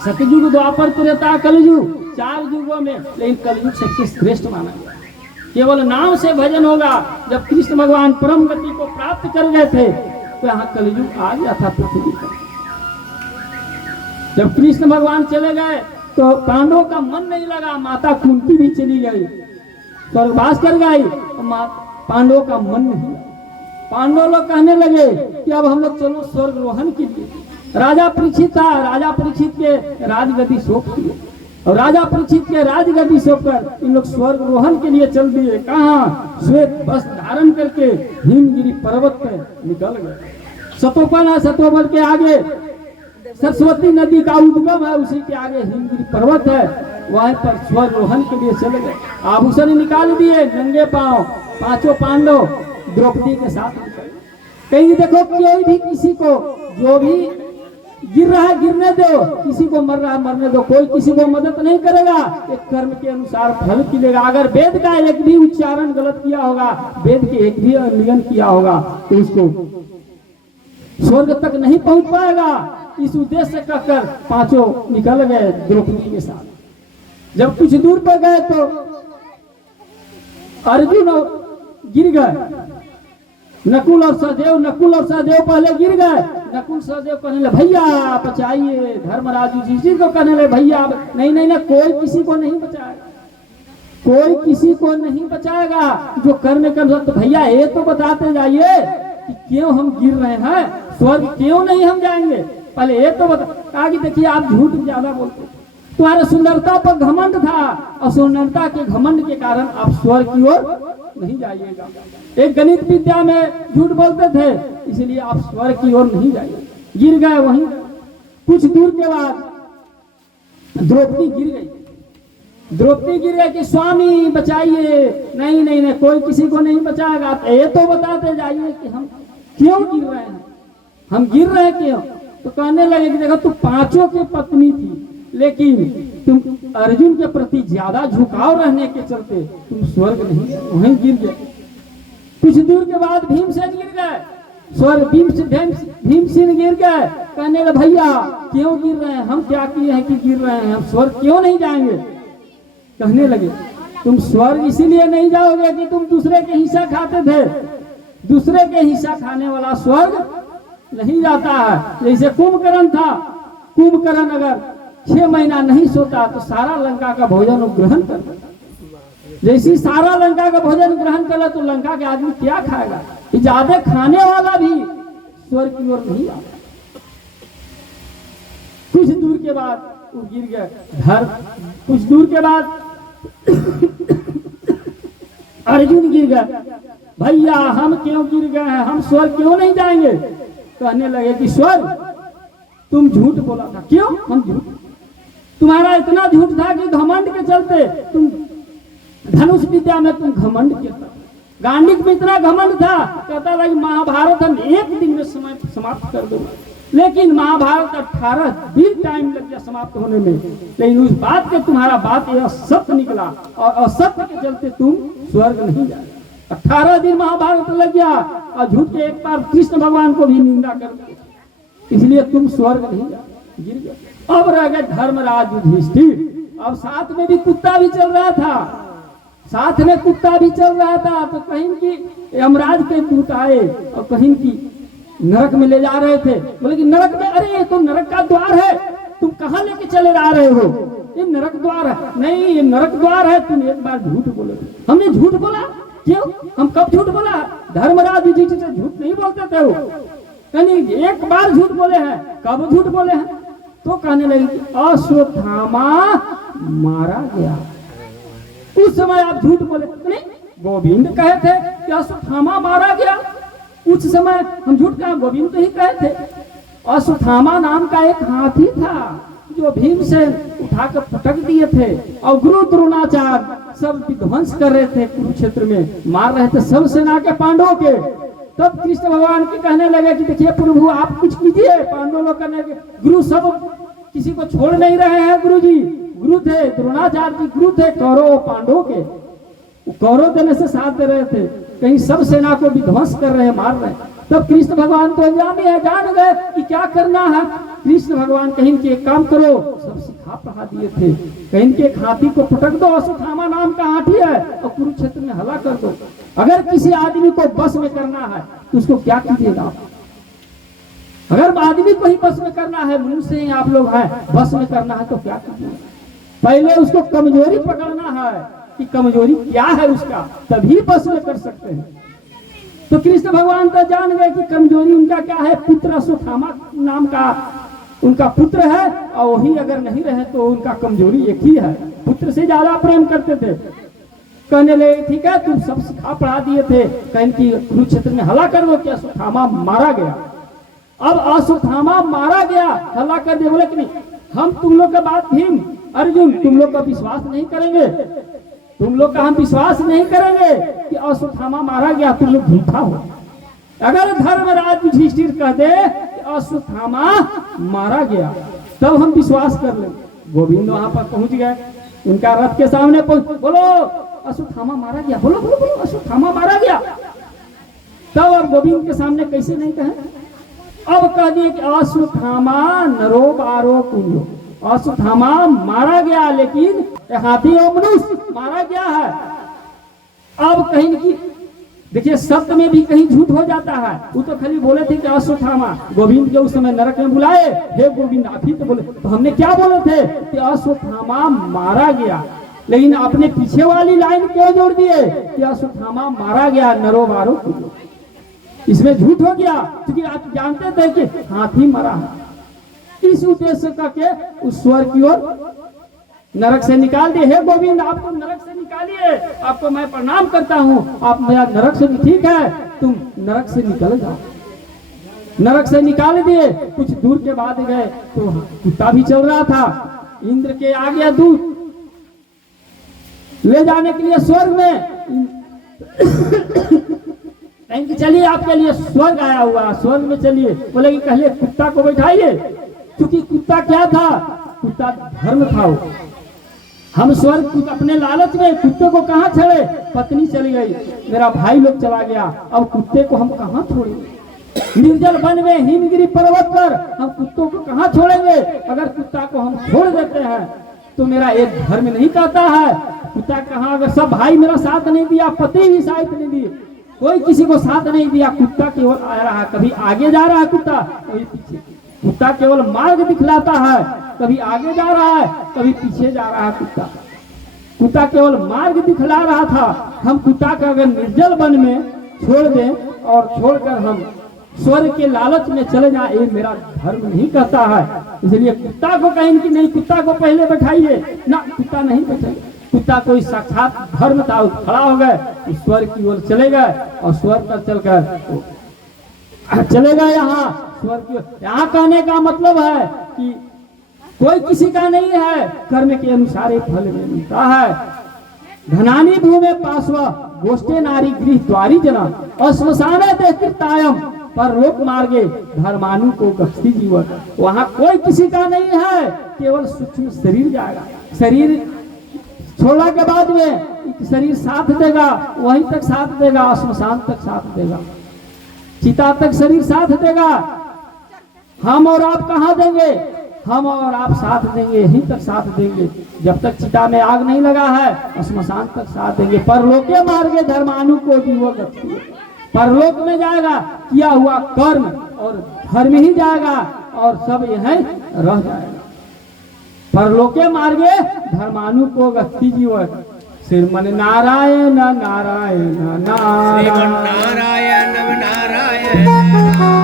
सतयुग, द्वापर, त्रेता, कलयुग, 4 युगों में, लेकिन कलयुग सबसे श्रेष्ठ माना गया। केवल नाम से भजन होगा। जब कृष्ण भगवान परम गति को प्राप्त कर गए थे तो यहाँ कलयुग आ गया था पृथ्वी पर। जब कृष्ण भगवान चले गए तो पांडवों का मन नहीं लगा, माता कुंती भी चली गई, स्वर्गवास कर गई, पांडवों का मन नहीं लगा। पांडव लोग कहने लगे कि अब हम लोग चलो स्वर्गरोहण के लिए। राजा परीक्षित था, राजा परीक्षित के राजगद्दी सौंप दिए और राजा परीक्षित के राजगद्दी सौंपकर इन लोग स्वर्गरोहण के लिए चल दिए। कहाँ? श्वेत वस्त्र धारण करके हिमगिरी पर्वत पर निकल गए। सतोपन है, सतोपन के आगे सरस्वती नदी का उद्गम है, उसी के आगे हिमगिरी पर्वत है, वहीं पर स्वर्गरोहण के लिए चले गए। आभूषण निकाल दिए, नंगे पांव 5 पांडव द्रौपदी के साथ निकले। कहीं देखो कोई भी किसी को, जो भी गिर रहा है गिरने दो, किसी को मर रहा है मरने दो, कोई किसी को मदद नहीं करेगा। एक कर्म के अनुसार फल मिलेगा। अगर वेद का एक भी उच्चारण गलत किया होगा, वेद के एक भी उल्लंघन किया होगा तो उसको स्वर्ग तक नहीं पहुंच पाएगा। इस उद्देश्य से कहकर 5 निकल गए द्रौपदी के साथ। जब कुछ दूर पर गए तो अर्जुन गिर गए, नकुल और सहदेव पहले गिर गए। नकुल सहदेव कहने लगे भैया बचाइए, धर्मराज जी को कहने लगे भैया नहीं नहीं ना, कोई किसी को नहीं बचाएगा, कोई किसी को नहीं बचाएगा। जो करने का तो भैया ये तो बताते जाइए कि क्यों हम गिर रहे हैं, स्वर्ग क्यों नहीं हम जाएंगे, पहले ये तो बता। कहा कि देखिए आप झूठ ज्यादा बोलते, तुम्हारा सुंदरता पर घमंड था और सुंदरता के घमंड के कारण आप स्वर्ग की ओर नहीं जाइएगा। एक गणित विद्या में झूठ बोलते थे, इसलिए आप स्वर्ग की ओर नहीं जाइए। गिर गए। वहीं कुछ दूर के बाद द्रौपदी गिर गई कि स्वामी बचाइए। नहीं नहीं नहीं, कोई किसी को नहीं बचाएगा। ये तो बताते जाइए कि हम क्यों गिर रहे हैं, हम गिर रहे हैं क्यों। तो कहने लगे कि देखो तुम 5 की पत्नी थी, लेकिन तुम अर्जुन के प्रति ज्यादा झुकाव रहने के चलते तुम स्वर्ग नहीं, वहीं गिर गए। कुछ दूर के बाद भीमसेन गिर गए, स्वर्ग भीमसेन गिर गए। कहने लगे भैया क्यों गिर रहे हैं, हम क्या किए हैं कि गिर रहे हैं, हम स्वर्ग क्यों नहीं जाएंगे। कहने लगे तुम स्वर्ग इसीलिए नहीं जाओगे कि तुम दूसरे के हिस्सा खाते थे, दूसरे के हिस्सा खाने वाला स्वर्ग नहीं जाता है। जैसे कुंभकर्ण था, कुंभकर्ण अगर 6 महीना नहीं सोता तो सारा लंका का भोजन ग्रहण करता। जैसी सारा लंका का भोजन ग्रहण कर तो लंका के आदमी क्या खाएगा। ज्यादा खाने वाला भी स्वर्ग की ओर नहीं आता। कुछ दूर के बाद वो गिर गए। कुछ दूर के बाद अर्जुन गिर गए। भैया हम क्यों गिर गए हैं, हम स्वर्ग क्यों नहीं जाएंगे। कहने लगे कि स्वर्ग तुम झूठ बोला था। क्यों? हम झूठ, तुम्हारा इतना झूठ था कि घमंड के चलते तुम धनुष विद्या में तुम घमंड किया था। गांडीव में इतना घमंड था, कहता था कि महाभारत हम 1 दिन में समाप्त कर दूंगा, लेकिन महाभारत 18 दिन टाइम लग गया समाप्त होने में। लेकिन उस बात के तुम्हारा बात यह असत्य निकला और असत्य के चलते तुम स्वर्ग नहीं जाए। 18 दिन महाभारत लग गया और झूठ के एक बार कृष्ण भगवान को भी निंदा कर दी, इसलिए तुम स्वर्ग नहीं जाए, गिर गए। अब रह गए धर्मराज युधिष्ठिर। अब साथ में भी कुत्ता भी चल रहा था, साथ में कुत्ता भी चल रहा था। तो कहीं की यमराज के दूत आए और कहीं की नरक में ले जा रहे थे। बोले कि नरक में, अरे ये तो नरक का द्वार है, तुम कहाँ लेके चले जा रहे हो, ये नरक द्वार है। नहीं ये नरक द्वार है, तुम एक बार झूठ बोले। हमने झूठ बोला? क्यों? हम कब झूठ बोला? धर्मराज युधिष्ठिर से झूठ नहीं बोलते थे वो, यानी एक बार झूठ बोले हैं। कब झूठ बोले हैं? तो कहने लगे अश्वत्थामा मारा गया। उस समय आप झूठ बोले नहीं, गोविंद कहे थे कि अश्वत्थामा मारा गया। उस समय हम झूठ कहा, गोविंद तो ही कहे थे। अश्वत्थामा नाम का एक हाथी था जो भीम से उठाकर पटक दिए थे और गुरु द्रोणाचार्य सब विध्वंस कर रहे थे, कुरुक्षेत्र में मार रहे थे सब सेना के पांडवों के। तब कृष्ण भगवान के कहने लगे कि देखिए प्रभु आप कुछ कीजिए। पांडव लोग कहने लगे गुरु सब किसी को छोड़ नहीं रहे हैं। गुरु जी गुरु थे, द्रोणाचार्य जी गुरु थे कौरव पांडवों के, कौरव देने से साथ दे रहे थे, कहीं सब सेना को विध्वंस कर रहे हैं, मार रहे हैं। तब कृष्ण भगवान तो अंजामी है, जान गए कि क्या करना है। कृष्ण भगवान कहीं के एक काम करो, सब सिखा पढ़ा दिए थे। कहीं के एक हाथी को पटक दो, अश्वत्थामा नाम का हाथी है, और कुरुक्षेत्र में हला कर दो। अगर किसी आदमी को बस में करना है तो उसको क्या कीजिएगा आप? अगर आदमी को ही बस में करना है, मनुष्य ही आप लोग हैं, बस में करना है तो क्या कीजिएगा? पहले उसको कमजोरी पकड़ना है कि कमजोरी क्या है उसका, तभी बस में कर सकते हैं। तो कृष्ण भगवान तो जान गए कि कमजोरी उनका क्या है, पुत्र अश्वत्थामा नाम का उनका पुत्र है, और वही अगर नहीं रहे तो उनका कमजोरी एक ही है, पुत्र से ज्यादा प्रेम करते थे। कहने लगे ठीक है, तुम सब सिखा पढ़ा दिए थे, कहीं की कुरुक्षेत्र में हला कर दो कि अश्वत्थामा मारा गया। अब अश्वत्थामा मारा गया, हला कर दे। बोले कि नहीं, हम तुम लोग का बात भीम अर्जुन तुम लोग का विश्वास नहीं करेंगे, तुम लोग का हम विश्वास नहीं करेंगे कि अश्वत्थामा मारा गया, तुम लोग झूठा हो। अगर धर्मराज युधिष्ठिर कह दे कि अश्वत्थामा मारा गया, तब हम विश्वास कर लेंगे। गोविंद वहां पर पहुंच गए, उनका रथ के सामने बोलो अश्वत्थामा मारा गया, बोलो बोलो बोलो अश्वत्थामा मारा गया। तब अब गोविंद के सामने कैसे नहीं कहे, अब कह दिए कि अश्वत्थामा नरो बारो कुंजो, अश्वत्थामा मारा गया, लेकिन हाथी और मनुष्य मारा गया है। अब कहीं की देखिए शब्द में भी कहीं झूठ हो जाता है। वो तो खाली बोले थे कि अश्वत्थामा, गोविंद के उस समय नरक में बुलाए, हे गोविंद आप ही तो बोले, तो हमने क्या बोले थे कि अश्वत्थामा मारा गया, लेकिन अपने पीछे वाली लाइन क्यों जोड़ दिए कि अश्वत्थामा मारा गया नरो बारो कुंजो? इसमें झूठ हो गया, क्योंकि आप जानते थे कि हाथी मरा है। इस उद्देश्य करके उस स्वर्ग की ओर नरक से निकाल दिए। हे गोविंद आप तो नरक से निकालिए, आपको मैं प्रणाम करता हूँ, आप मेरा नरक से ठीक है, तुम नरक से निकल जाओ। नरक से निकाल दिए। कुछ दूर के बाद गए तो कुत्ता भी चल रहा था, इंद्र के आ गया दूत ले जाने के लिए स्वर्ग में। चलिए आपके लिए स्वर्ग आया हुआ, स्वर्ग में चलिए। बोले कि पहले कुत्ता को बैठाइए, क्योंकि कुत्ता क्या था, कुत्ता धर्म था। हम स्वर्ग अपने लालच में कुत्ते को कहाँ छोड़े, पत्नी चली गई, मेरा भाई लोग चला गया, अब कुत्ते को हम कहाँ छोड़ेंगे? निर्जल वन में हिमगिरी पर्वत पर हम कुत्तों को कहाँ छोड़ेंगे? अगर कुत्ता को हम छोड़ देते हैं तो मेरा एक धर्म नहीं कहता है। कुत्ता कहाँ, अगर सब भाई मेरा साथ नहीं दिया, पति भी साथ नहीं दिए, कोई किसी को साथ नहीं दिया, कुत्ता केवल आ रहा, कभी आगे जा रहा है कुत्ता, कभी पीछे। कुत्ता केवल मार्ग दिखलाता है, कभी आगे जा रहा है, कभी पीछे जा रहा है। कुत्ता केवल मार्ग दिखला रहा था। हम कुत्ता का अगर निर्जल वन में छोड़ दें और छोड़कर हम स्वर्ग के लालच में चले जाए, ये मेरा धर्म नहीं कहता है। इसलिए कुत्ता को कहें कि नहीं, कुत्ता को पहले बैठाइए ना, कुत्ता नहीं बैठाइए। कुत्ता कोई साक्षात धर्म था, खड़ा हो गए, स्वर्ग की ओर चले गए, और स्वर्ग पर चलकर चले गए यहाँ स्वर्ग की। यहाँ कहने का मतलब है कि कोई किसी का नहीं है, कर्म के अनुसार फल में मिलता है। धनानी भूमि पार्श्व गोष्ठे नारी गृह द्वारी जना अश्मशाने देहकृतायम पर रोक मार्गे धर्मानु को गति जीवन। वहाँ कोई किसी का नहीं है, केवल सूक्ष्म शरीर जाएगा। शरीर छोड़ने के बाद में शरीर साथ देगा, वहीं तक साथ देगा, श्मशान तक साथ देगा, चिता तक शरीर साथ देगा। हम और आप कहाँ देंगे? हम और आप साथ देंगे, यहीं तक साथ देंगे जब तक चिता में आग नहीं लगा है, श्मशान तक साथ देंगे। परलोके मार्गे धर्मानु को जीवो गति, परलोक में जाएगा किया हुआ कर्म और धर्म ही जाएगा, और सब यहीं रह जाएगा। परलोके मार्गे धर्मानु को गति जीवन। श्रीमन नारायण नारायण नारायण नारायण नारायण